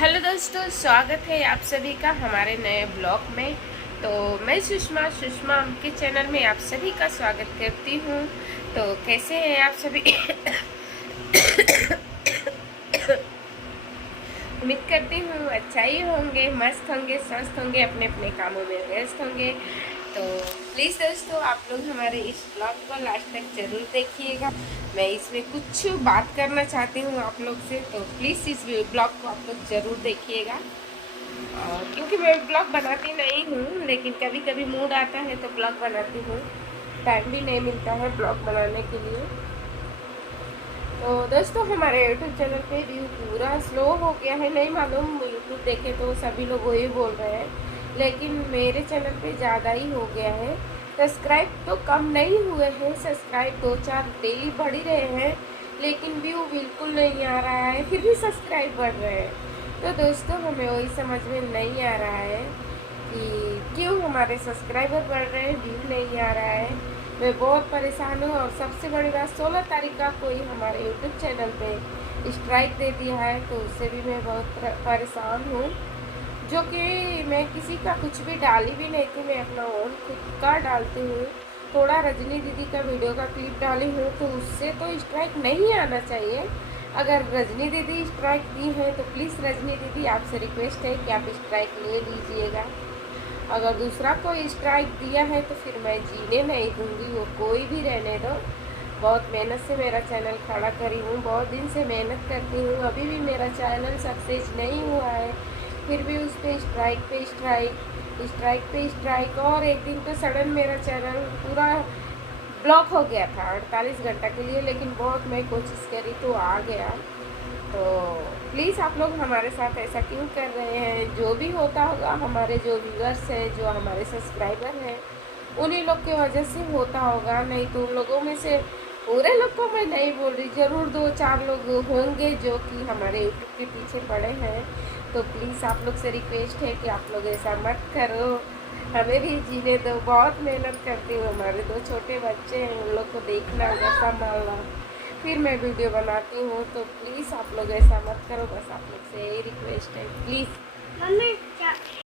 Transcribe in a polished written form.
Hello दोस्तों, स्वागत है आप सभी का हमारे नए ब्लॉग में। तो मैं सुषमा के चैनल में आप सभी का स्वागत करती हूँ। तो कैसे हैं आप सभी? उम्मीद करती हूँ अच्छा ही होंगे, मस्त होंगे, स्वस्थ होंगे, अपने अपने कामों में व्यस्त होंगे। तो प्लीज़ दोस्तों, आप लोग हमारे इस ब्लॉग को लास्ट तक ज़रूर देखिएगा। मैं इसमें कुछ बात करना चाहती हूँ आप लोग से, तो प्लीज़ इस ब्लॉग को आप लोग ज़रूर देखिएगा। क्योंकि मैं ब्लॉग बनाती नहीं हूँ, लेकिन कभी कभी मूड आता है तो ब्लॉग बनाती हूँ। टाइम भी नहीं मिलता है ब्लॉग बनाने के लिए। तो दोस्तों, हमारे यूट्यूब चैनल पे व्यू पूरा स्लो हो गया है। नहीं मालूम, यूट्यूब देखे तो सभी लोग वही बोल रहे हैं, लेकिन मेरे चैनल पे ज़्यादा ही हो गया है। सब्सक्राइब तो कम नहीं हुए हैं, सब्सक्राइब 2-4 डेली बढ़ ही रहे हैं, लेकिन व्यू बिल्कुल नहीं आ रहा है। फिर भी सब्सक्राइब बढ़ रहे हैं। तो दोस्तों, हमें वही समझ में नहीं आ रहा है कि क्यों हमारे सब्सक्राइबर बढ़ रहे हैं, व्यू नहीं आ रहा है। मैं बहुत परेशान हूँ। और सबसे बड़ी बात, 16 तारीख का कोई हमारे यूट्यूब चैनल पे स्ट्राइक दे दिया है, तो उससे भी मैं बहुत परेशान हूँ। जो कि मैं किसी का कुछ भी डाली भी नहीं थी, मैं अपना ओन खुद का डालती हूँ। थोड़ा रजनी दीदी का वीडियो का क्लिप डाली हूँ, तो उससे तो स्ट्राइक नहीं आना चाहिए। अगर रजनी दीदी स्ट्राइक दी है तो प्लीज़ रजनी दीदी, आपसे रिक्वेस्ट है कि आप स्ट्राइक ले लीजिएगा। अगर दूसरा कोई स्ट्राइक दिया है तो फिर मैं जीने नहीं दूंगी, वो कोई भी रहने दो। बहुत मेहनत से मेरा चैनल खड़ा करी हूँ, बहुत दिन से मेहनत करती हूँ, अभी भी मेरा चैनल सक्सेस नहीं हुआ है। फिर भी उस पर स्ट्राइक पे स्ट्राइक, स्ट्राइक पे स्ट्राइक। और एक दिन तो सडन मेरा चैनल पूरा ब्लॉक हो गया था 48 घंटा के लिए, लेकिन बहुत मैं कोशिश करी तो आ गया। तो प्लीज़ आप लोग हमारे साथ ऐसा क्यों कर रहे हैं? जो भी होता होगा, हमारे जो व्यूअर्स हैं, जो हमारे सब्सक्राइबर हैं, उन्हीं लोग की वजह से होता होगा। नहीं तो उन लोगों में से पूरे लोग को मैं नहीं बोल रही, ज़रूर 2-4 लोग होंगे जो कि हमारे यूट्यूब के पीछे पड़े हैं। तो प्लीज़ आप लोग से रिक्वेस्ट है कि आप लोग ऐसा मत करो, हमें भी जीने दो। बहुत मेहनत करती हूँ, हमारे 2 छोटे बच्चे हैं, उन लोग को देखना होगा, संभालना, फिर मैं वीडियो बनाती हूँ। तो प्लीज़ आप लोग ऐसा मत करो, बस आप लोग से यही रिक्वेस्ट है, प्लीज़।